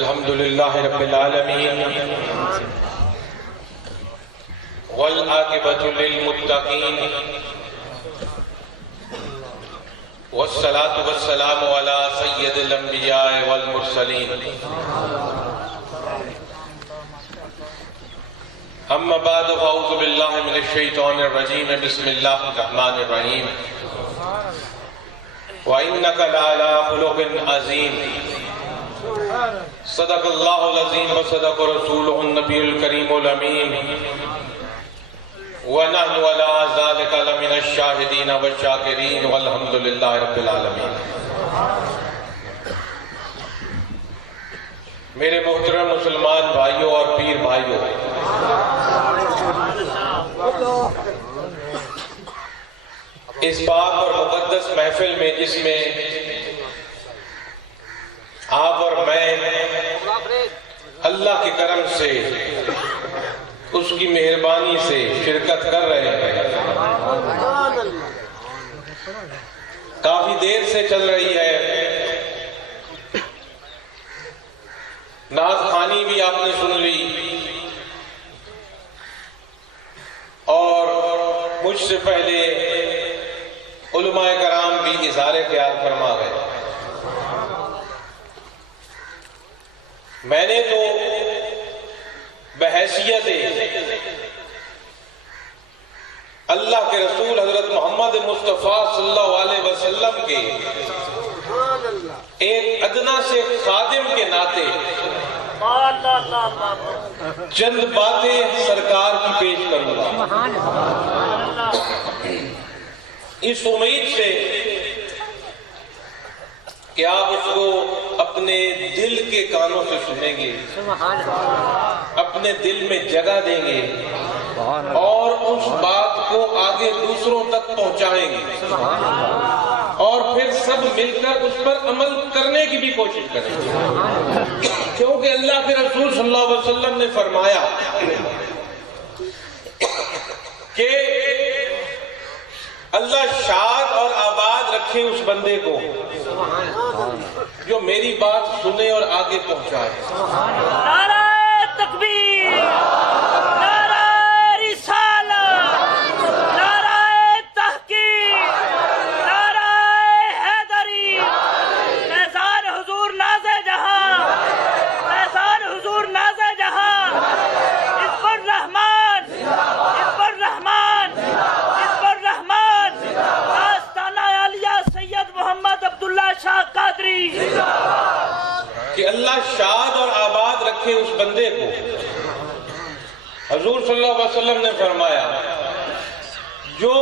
الحمدللہ رب العالمین والعاقبۃ للمتقین والصلاة والسلام علی سید الانبیاء والمرسلین اما بعد فاعوذ باللہ من الشیطان الرجیم بسم اللہ الرحمن الرحیم وَإِنَّكَ لَعَلَىٰ خُلُقٍ عَظِيمٍ صدق اللہ العظیم وصدق رسولہ النبی الکریم الامین وَنَحْنُ عَلَىٰ ذَلِكَ لَمِنَ الشَّاهِدِينَ وَالشَّاكِرِينَ وَالْحَمْدُ لِلَّهِ رَبِّ الْعَالَمِينَ۔ میرے محترم مسلمان بھائیوں اور پیر بھائیوں، اس پاک اور مقدس محفل میں جس میں آپ اور میں اللہ کے کرم سے اس کی مہربانی سے شرکت کر رہے ہیں، کافی دیر سے چل رہی ہے، نعت خوانی بھی آپ نے سن لی اور مجھ سے پہلے علماء کرام بھی اظہار خیال فرما گئے۔ میں نے تو بحیثیت اللہ کے رسول حضرت محمد مصطفیٰ صلی اللہ علیہ وسلم کے ایک ادنا سے خادم کے ناطے چند باتیں سرکار کی پیش کروں گا، اس امید سے کہ آپ اس کو اپنے دل کے کانوں سے سنیں گے، اپنے دل میں جگہ دیں گے اور اس بات کو آگے دوسروں تک پہنچائیں گے اور پھر سب مل کر اس پر عمل کرنے کی بھی کوشش کریں گے، کیونکہ اللہ کے رسول صلی اللہ علیہ وسلم نے فرمایا کہ اللہ شاد اور آباد رکھے اس بندے کو جو میری بات سنے اور آگے پہنچائے۔ نعرہ تکبیر، نعرہ رسالت، نعرہ تحقیق، نعرہ حیدری، فیضان حضور ناز جہاں، فیضان حضور ناز جہاں، حزب الرحمن، حزب الرحمن، حزب الرحمن، آستانہ عالیہ سید محمد عبداللہ شاہ قادری۔ کہ اللہ شاد اور آباد رکھے اس بندے کو، حضور صلی اللہ علیہ وسلم نے فرمایا جو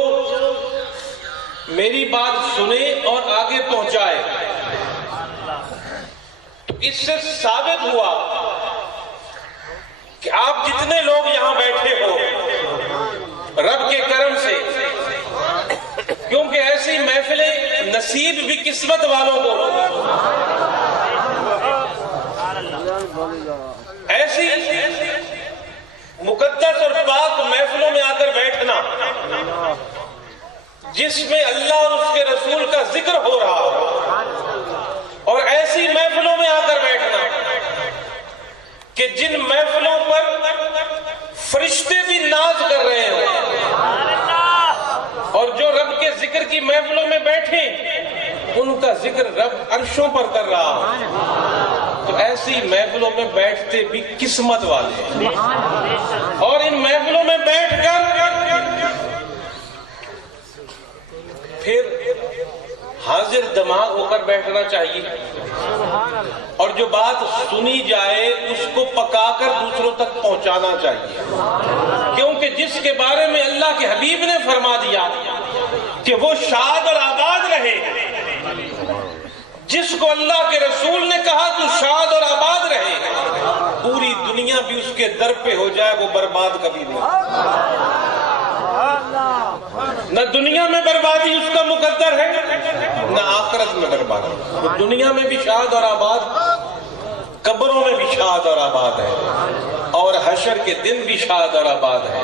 میری بات سنے اور آگے پہنچائے۔ تو اس سے ثابت ہوا کہ آپ جتنے لوگ یہاں بیٹھے ہو رب کے کرم سے، کیونکہ ایسی محفلیں نصیب بھی قسمت والوں کو، ایسی مقدس اور پاک محفلوں میں آ کر بیٹھنا جس میں اللہ اور اس کے رسول کا ذکر ہو رہا ہو، اور ایسی محفلوں میں آ کر بیٹھنا کہ جن محفلوں پر فرشتے بھی ناز کر رہے ہوں، اور جو رب کے ذکر کی محفلوں میں بیٹھے ان کا ذکر رب عرشوں پر کر رہا ہو، تو ایسی محفلوں میں بیٹھتے بھی قسمت والے ہیں۔ اور ان محفلوں میں بیٹھ کر پھر حاضر دماغ ہو کر بیٹھنا چاہیے، اور جو بات سنی جائے اس کو پکا کر دوسروں تک پہنچانا چاہیے، کیونکہ جس کے بارے میں اللہ کے حبیب نے فرما دیا کہ وہ شاد اور آباد رہے، جس کو اللہ کے رسول نے کہا تو شاد اور آباد رہے، پوری دنیا بھی اس کے در پہ ہو جائے وہ برباد کبھی نہیں۔ نہ دنیا میں بربادی اس کا مقدر ہے نہ آخرت میں بربادی، دنیا میں بھی شاد اور آباد، قبروں میں بھی شاد اور آباد ہے، اور حشر کے دن بھی شاد اور آباد ہے،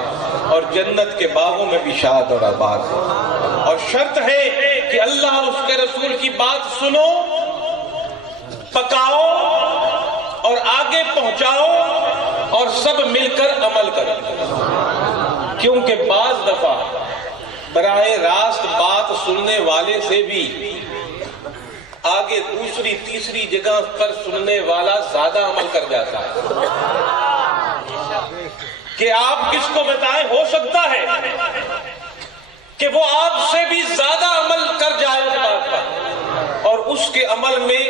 اور جنت کے باغوں میں بھی شاد اور آباد ہے۔ اور شرط ہے کہ اللہ اور اس کے رسول کی بات سنو، پکاؤ اور پہنچاؤ اور سب مل کر عمل کرو، کیونکہ بعض دفعہ براہ راست بات سننے والے سے بھی آگے دوسری تیسری جگہ پر سننے والا زیادہ عمل کر جاتا ہے کہ آپ کس کو بتائیں، ہو سکتا ہے کہ وہ آپ سے بھی زیادہ عمل کر جائے اس بات پر، اور اس کے عمل میں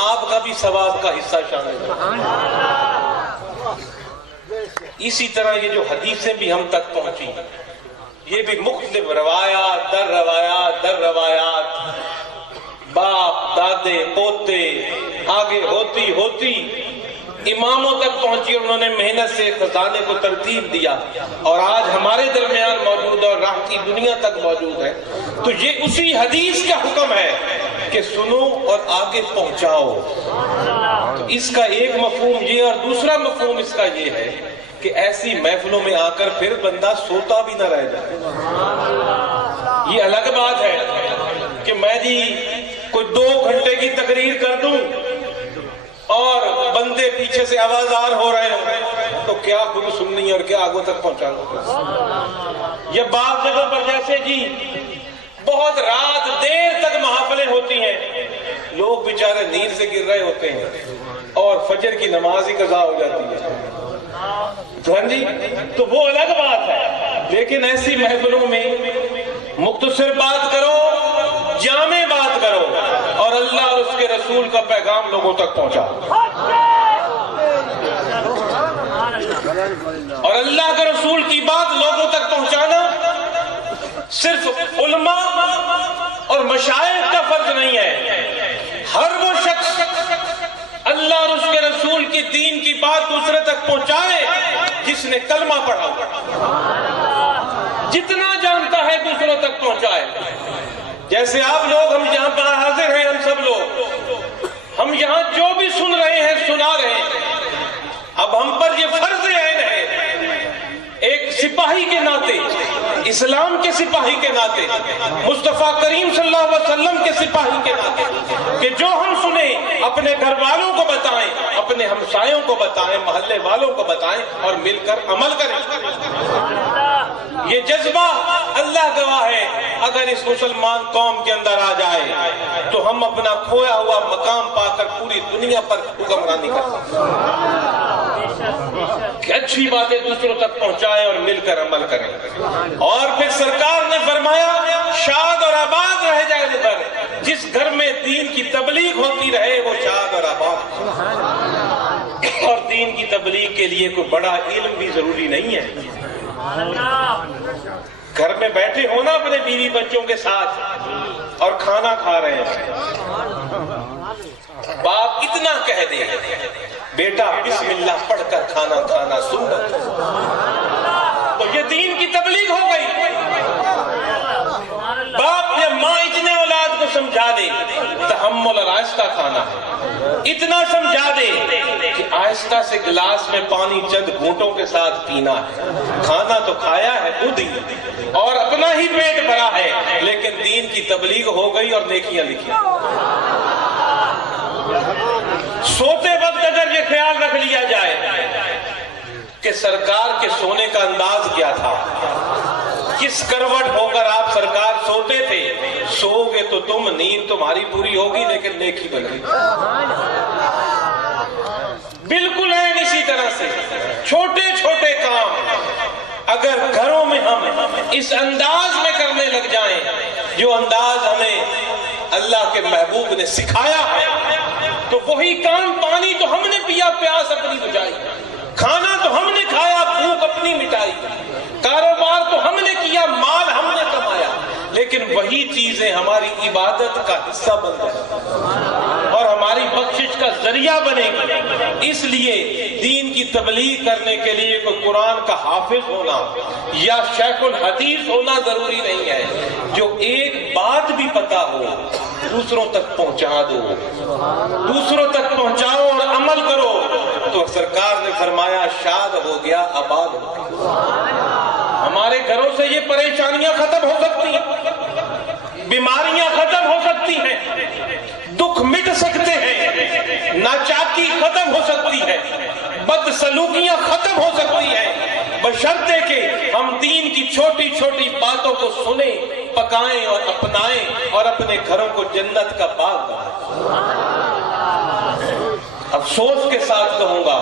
آپ کا بھی ثواب کا حصہ شامل ہے۔ اسی طرح یہ جو حدیثیں بھی ہم تک پہنچی، یہ بھی مختلف روایات در روایات، باپ دادے پوتے آگے ہوتی ہوتی اماموں تک پہنچی، انہوں نے محنت سے خزانے کو ترتیب دیا اور آج ہمارے درمیان موجود اور راہ کی دنیا تک موجود ہے۔ تو یہ اسی حدیث کا حکم ہے کہ سنو اور آگے پہنچاؤ۔ تو اس کا ایک مفہوم یہ، اور دوسرا مفہوم اس کا یہ ہے کہ ایسی محفلوں میں آ کر پھر بندہ سوتا بھی نہ رہ جائے۔ یہ الگ بات ہے کہ میں جی کوئی 2 گھنٹے کی تقریر کر دوں اور بندے پیچھے سے آوازدار ہو رہے ہوں تو کیا خود سننی اور کیا آگوں تک پہنچانا۔ یہ بعض جگہ پر جیسے جی بہت رات دیر تک محافلیں ہوتی ہیں، لوگ بیچارے نیند سے گر رہے ہوتے ہیں اور فجر کی نماز ہی قضا ہو جاتی ہے، ہاں جی، تو وہ الگ بات ہے۔ لیکن ایسی محفلوں میں مختصر بات کرو، جامع بات کرو اور اللہ اور اس کے رسول کا پیغام لوگوں تک پہنچاؤ۔ اور اللہ کے رسول کی بات لوگوں تک پہنچانا صرف علماء اور مشائخ کا فرض نہیں ہے، ہر وہ شخص اللہ اور اس کے رسول کی دین کی بات دوسرے تک پہنچائے جس نے کلمہ پڑھا، جتنا جانتا ہے دوسروں تک پہنچائے۔ جیسے آپ لوگ، ہم جہاں پر حاضر ہیں، ہم سب لوگ، ہم یہاں جو بھی سن رہے ہیں سنا رہے ہیں، اب ہم پر یہ فرض عین ہے ایک سپاہی کے ناطے، اسلام کے سپاہی کے ناطے، مصطفیٰ کریم صلی اللہ علیہ وسلم کے سپاہی کے ناطے، کہ جو ہم سنیں اپنے گھر والوں کو بتائیں، اپنے ہمسایوں کو بتائیں، محلے والوں کو بتائیں اور مل کر عمل کریں۔ یہ جذبہ اللہ گواہ ہے، اگر اس مسلمان قوم کے اندر آ جائے تو ہم اپنا کھویا ہوا مقام پا کر پوری دنیا پر حکمرانی کر سکتے ہیں کہ اچھی باتیں دوسروں تک پہنچائیں اور مل کر عمل کریں۔ اور پھر سرکار نے فرمایا شاد اور آباد رہ جائے وہ گھر، جس گھر میں دین کی تبلیغ ہوتی رہے وہ شاد اور آباد۔ اور دین کی تبلیغ کے لیے کوئی بڑا علم بھی ضروری نہیں ہے، گھر میں بیٹھے ہونا اپنے بیوی بچوں کے ساتھ اور کھانا کھا رہے ہیں، باپ اتنا کہہ دے بیٹا بسم اللہ پڑھ کر کھانا کھانا سنت، تو یہ دین کی تبلیغ ہو گئی۔ باپ یا ماں اتنے اولاد کو سمجھا دے تحمل اور آہستہ کھانا ہے، اتنا سمجھا دے کہ آہستہ سے گلاس میں پانی چند گھونٹوں کے ساتھ پینا ہے، کھانا تو کھایا ہے خود ہی اور اپنا ہی پیٹ بھرا ہے، لیکن دین کی تبلیغ ہو گئی اور نیکیاں لکھی۔ سوتے وقت اگر یہ خیال رکھ لیا جائے کہ سرکار کے سونے کا انداز کیا تھا، کس کروٹ ہو کر آپ سرکار سوتے تھے، سو گے تو تم نیند تمہاری پوری ہوگی لیکن نیکی بن گئی۔ بالکل ہے اسی طرح سے چھوٹے چھوٹے کام اگر گھروں میں ہم اس انداز میں کرنے لگ جائیں جو انداز ہمیں اللہ کے محبوب نے سکھایا ہے، تو وہی کام، پانی تو ہم نے پیا پیاس اپنی بجائی، کھانا تو ہم نے کھایا بھوک اپنی مٹائی، کاروبار تو ہم نے کیا مال ہم نے کمایا، لیکن وہی چیزیں ہماری عبادت کا حصہ بن جائیں اور ہماری بخشش کا ذریعہ بنے گی۔ اس لیے دین کی تبلیغ کرنے کے لیے کوئی قرآن کا حافظ ہونا یا شیخ الحدیث ہونا ضروری نہیں ہے، جو ایک بات بھی پتا ہو دوسروں تک پہنچا دو، دوسروں تک پہنچاؤ اور عمل کرو، تو سرکار نے فرمایا شاد ہو گیا آباد ہو گیا۔ ہمارے گھروں سے یہ پریشانیاں ختم ہو سکتی ہیں، بیماریاں ختم ہو سکتی ہیں، دکھ مٹ سکتے ہیں ناچاکی ختم ہو سکتی ہے، بدسلوکیاں ختم ہو سکتی ہیں، بشرطے کہ ہم دین کی چھوٹی چھوٹی باتوں کو سنیں، پکائیں اور اپنائیں اور اپنے گھروں کو جنت کا باغ بنائیں۔ افسوس کے ساتھ کہوں گا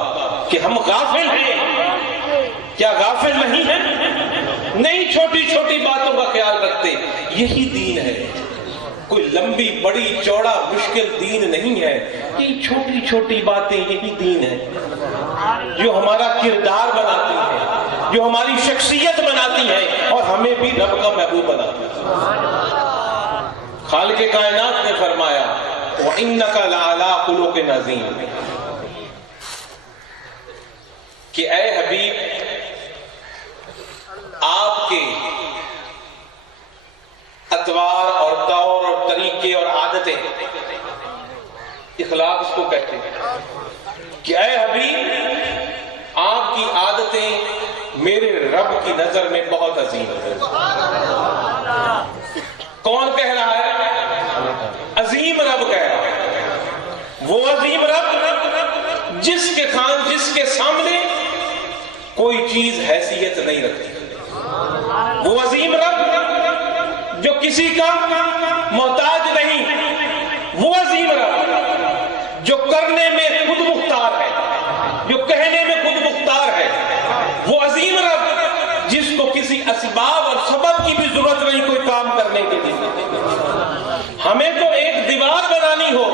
کہ ہم غافل ہیں۔ کیا غافل نہیں ہیں؟ نہیں، چھوٹی چھوٹی باتوں کا خیال رکھتے۔ یہی دین ہے، کوئی لمبی بڑی چوڑا مشکل دین نہیں ہے، یہ چھوٹی چھوٹی باتیں یہی دین ہے جو ہمارا کردار بناتی ہے، جو ہماری شخصیت بناتی ہے اور ہمیں بھی رب کا محبوب بناتی ہے۔ خالق کائنات نے فرمایا وَإِنَّكَ لَعَلَىٰ خُلُقٍ عَظِيمٍ، کہ اے حبیب آپ کے اطوار اور طور اور طریقے اور عادتیں، اخلاق اس کو کہتے ہیں، کہ اے حبیب آپ کی عادتیں میرے رب کی نظر میں بہت عظیم ہیں۔ کون کہہ رہا ہے؟ عظیم رب کہہ رہا ہے۔ وہ عظیم رب جس کے سامنے کوئی چیز حیثیت نہیں رکھتی، وہ عظیم رب جو کسی کا محتاج نہیں، وہ عظیم رب جو کرنے میں خود مختار ہے، جو کہنے میں خود مختار ہے، وہ عظیم رب جس کو کسی اسباب اور سبب کی بھی ضرورت نہیں کوئی کام کرنے کے لیے۔ ہمیں تو ایک دیوار بنانی ہو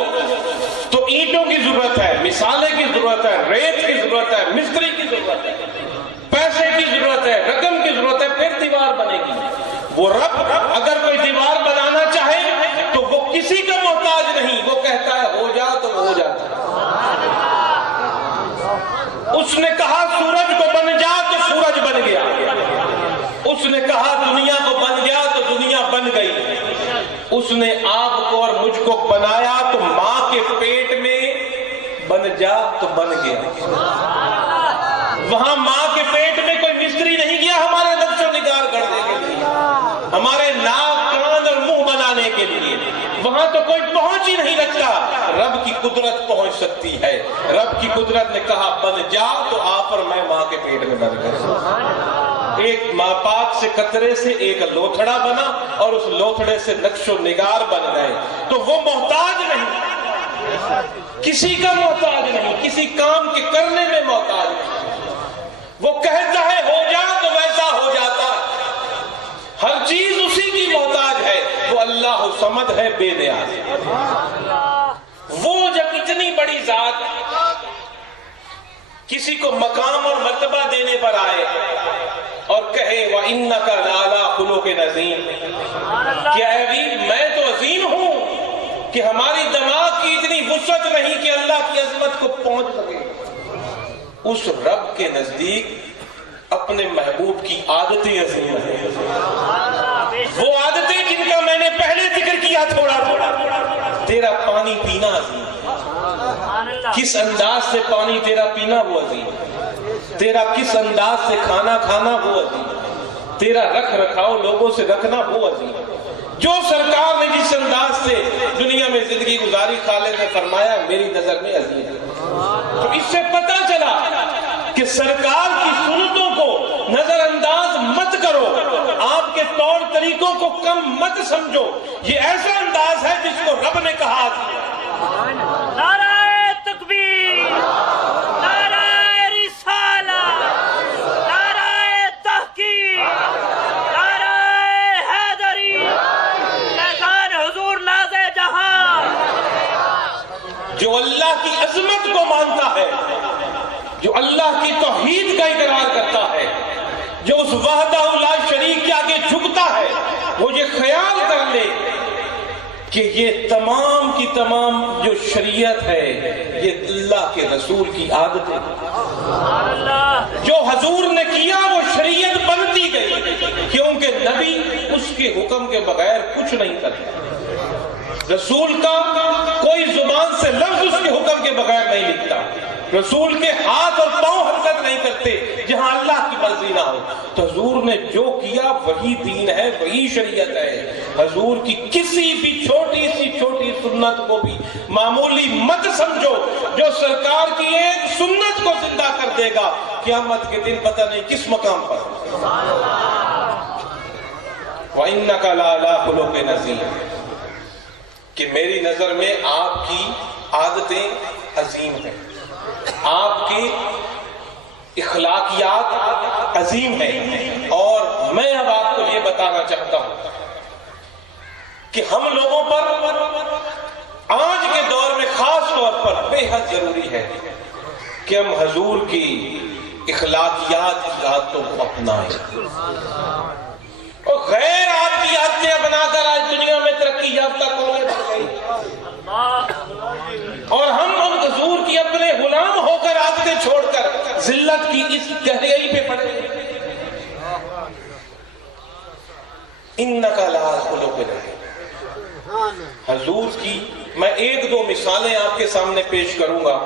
تو اینٹوں کی ضرورت ہے، مسالے کی ضرورت ہے، ریت کی ضرورت ہے، مستری کی ضرورت ہے، پیسے کی ضرورت ہے، رقم کی ضرورت ہے، پھر دیوار بنے گی۔ وہ رب اگر کوئی دیوار بنانا چاہے تو وہ کسی کا محتاج نہیں، وہ کہتا ہے ہو جا تو ہو جاتا ہے۔ اس نے کہا سورج کو بن جا تو سورج بن گیا، اس نے کہا دنیا کو بن جا تو دنیا بن گئی، اس نے آپ کو اور مجھ کو بنایا تو ماں کے پیٹ میں بن جا تو بن گیا۔ وہاں ماں کے پیٹ میں کوئی مستری نہیں گیا ہمارے نقش و نگار کرنے کے لیے، ہمارے ناک کان اور منہ بنانے کے لیے، وہاں تو کوئی پہنچ ہی نہیں رکھتا، رب کی قدرت پہنچ سکتی ہے۔ رب کی قدرت نے کہا بن جا تو آپ اور میں ماں کے پیٹ میں بن گئے۔ ایک ماں پاک سے قطرے سے ایک لوتھڑا بنا اور اس لوتھڑے سے نقش و نگار بن گئے، تو وہ محتاج نہیں، کسی کا محتاج نہیں، کسی کام کے کرنے میں محتاج نہیں۔ وہ کہتا ہے ہو جا تو ویسا ہو جاتا ہے، ہر چیز اسی کی محتاج ہے، وہ اللہ صمد ہے، بے نیاز۔ وہ جب اتنی بڑی ذات کسی کو مقام اور مرتبہ دینے پر آئے اور کہے وَإِنَّكَ لَعَلَىٰ خُلُقٍ عَظِيمٍ، کہ اے حبیب میں تو عظیم ہوں کہ ہماری دماغ کی اتنی وسعت نہیں کہ اللہ کی عظمت کو پہنچ سکے۔ اس رب کے نزدیک اپنے محبوب کی عادتیں عظیم ہیں، وہ عادتیں جن کا میں نے پہلے ذکر کیا تھوڑا تھوڑا۔ تیرا پانی پینا عظیم، کس انداز سے پانی تیرا پینا وہ عظیم، تیرا کس انداز سے کھانا کھانا وہ عظیم، تیرا رکھ رکھاؤ لوگوں سے رکھنا وہ عظیم۔ جو سرکار نے جس انداز سے دنیا میں زندگی گزاری خالد نے فرمایا میری نظر میں عظیم ہے۔ تو اس سے پتہ چلا کہ سرکار کی سنتوں کو نظر انداز مت کرو، آپ کے طور طریقوں کو کم مت سمجھو، یہ ایسا انداز ہے جس کو رب نے کہا تھا۔ نعرہ تکبیر، نعرہ رسالہ، نعرہ تحقیق، نعرہ حیدری، فیضان حضور ناز جہاں۔ جو اللہ کی عظمت کو مانتا ہے، جو اللہ کی توحید کا اقرار کرتا ہے، جو اس وحدہ لا شریک کے آگے جھکتا ہے، وہ یہ خیال کر لے کہ یہ تمام کی تمام جو شریعت ہے یہ اللہ کے رسول کی عادت ہے، جو حضور نے کیا وہ شریعت بنتی گئی، کیونکہ نبی اس کے حکم کے بغیر کچھ نہیں کرتا، رسول کا کوئی زبان سے لفظ اس کے حکم کے بغیر نہیں لکھتا۔ رسول کے ہاتھ اور پاؤں حرکت نہیں کرتے جہاں اللہ کی مرضی نہ ہو. تو حضور نے جو کیا وہی دین ہے, وہی شریعت ہے. حضور کی کسی بھی چھوٹی سی چھوٹی سنت کو بھی معمولی مت سمجھو. جو سرکار کی ایک سنت کو زندہ کر دے گا قیامت کے دن پتہ نہیں کس مقام پر. وَإِنَّكَ لَعَلَىٰ خُلُقٍ عَظِيمٍ, کہ میری نظر میں آپ کی عادتیں عظیم ہیں, آپ کی اخلاقیات عظیم ہیں. اور میں اب آپ کو یہ بتانا چاہتا ہوں کہ ہم لوگوں پر آج کے دور میں خاص طور پر بے حد ضروری ہے کہ ہم حضور کی اخلاقیات کی عادتوں کو اپنائیں اور غیر آپ کی عادتیں بنا کر آج دنیا میں ترقی یافتہ قومیں بن گئی, اور ہم حضور کی اپنے غلام ہو کر عادتیں چھوڑ کر ذلت کی اس گہرائی پہ پڑے. انک لعلی خلق عظیم. حضور کی میں ایک دو مثالیں آپ کے سامنے پیش کروں گا,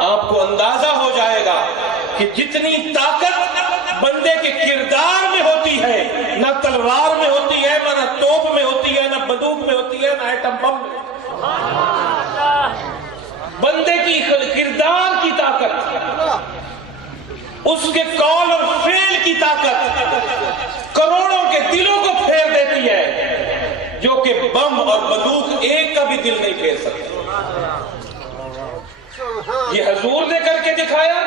آپ کو اندازہ ہو جائے گا کہ جتنی طاقت بندے کے کردار میں ہوتی ہے, نہ تلوار میں ہوتی ہے, نہ توپ میں ہوتی ہے, نہ بندوق میں ہوتی ہے, نہ ایٹم بم میں. بندے کی کردار کی طاقت, اس کے قول اور فعل کی طاقت کروڑوں کے دلوں کو پھیر دیتی ہے, جو کہ بم اور بندوق ایک کا بھی دل نہیں پھیر سکتے. یہ حضور نے کر کے دکھایا,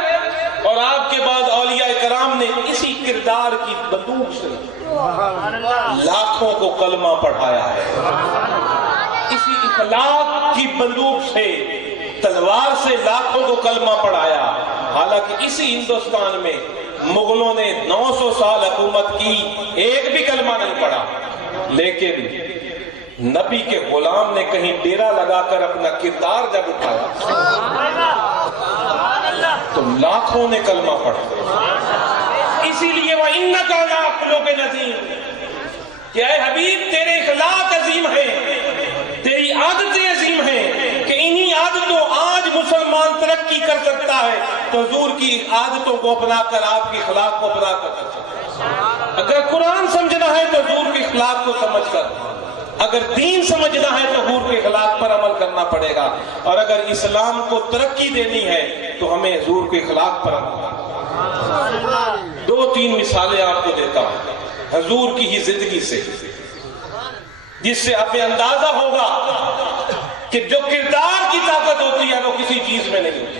اور آپ کے بعد اولیاء کرام نے اسی کردار کی بندوق سے لاکھوں کو کلمہ پڑھایا ہے. اسی اخلاق کی بندوق سے, تلوار سے لاکھوں کو کلمہ پڑھایا. حالانکہ اسی ہندوستان میں مغلوں نے 900 سال حکومت کی, ایک بھی کلمہ نہیں پڑھا, لیکن نبی کے غلام نے کہیں ڈیرا لگا کر اپنا کردار جب اٹھایا تو لاکھوں نے کلمہ پڑھا. اسی لیے وَإِنَّكَ لَعَلَىٰ خُلُقٍ عَظِيمٍ, کہ اے حبیب تیرے اخلاق عظیم ہیں, تیری عادتیں عظیم ہیں, کہ انہی عادتوں آج مسلمان ترقی کر سکتا ہے تو حضور کی عادتوں کو اپنا کر, آپ کی اخلاق کو اپنا کر سکتا ہے. اگر قرآن سمجھنا ہے تو حضور کے اخلاق کو سمجھ کر, اگر دین سمجھنا ہے تو حضور کے اخلاق پر عمل کرنا پڑے گا, اور اگر اسلام کو ترقی دینی ہے تو ہمیں حضور کے اخلاق پر عمل کرنا. دو تین مثالیں آپ کو دیتا ہوں حضور کی ہی زندگی سے, جس سے آپ اندازہ ہوگا کہ جو کردار کی طاقت ہوتی ہے وہ کسی چیز میں نہیں ہوتی.